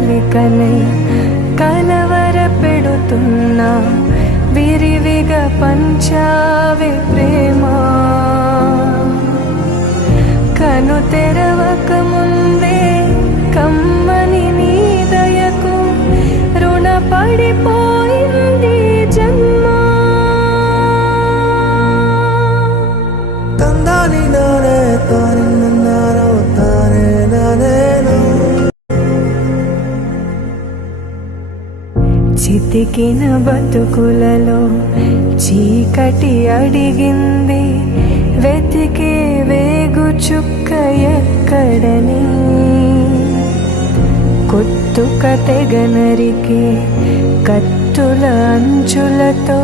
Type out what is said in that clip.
కదలికలై కలవర పెడుతున్నా విరివిగా పంచావే ప్రేమ కను తెరవక ముందే కమ్మని నీ దయకు రుణపడిపోయింది జన్మ తందాని నానే తానన్నారో తానే నానేను చితికిన బతుకులలో చీకటి అడిగింది వెతికే వేగు చుక్క ఎక్కడని కొత్తుక తెగనరికే కత్తుల అంచులతో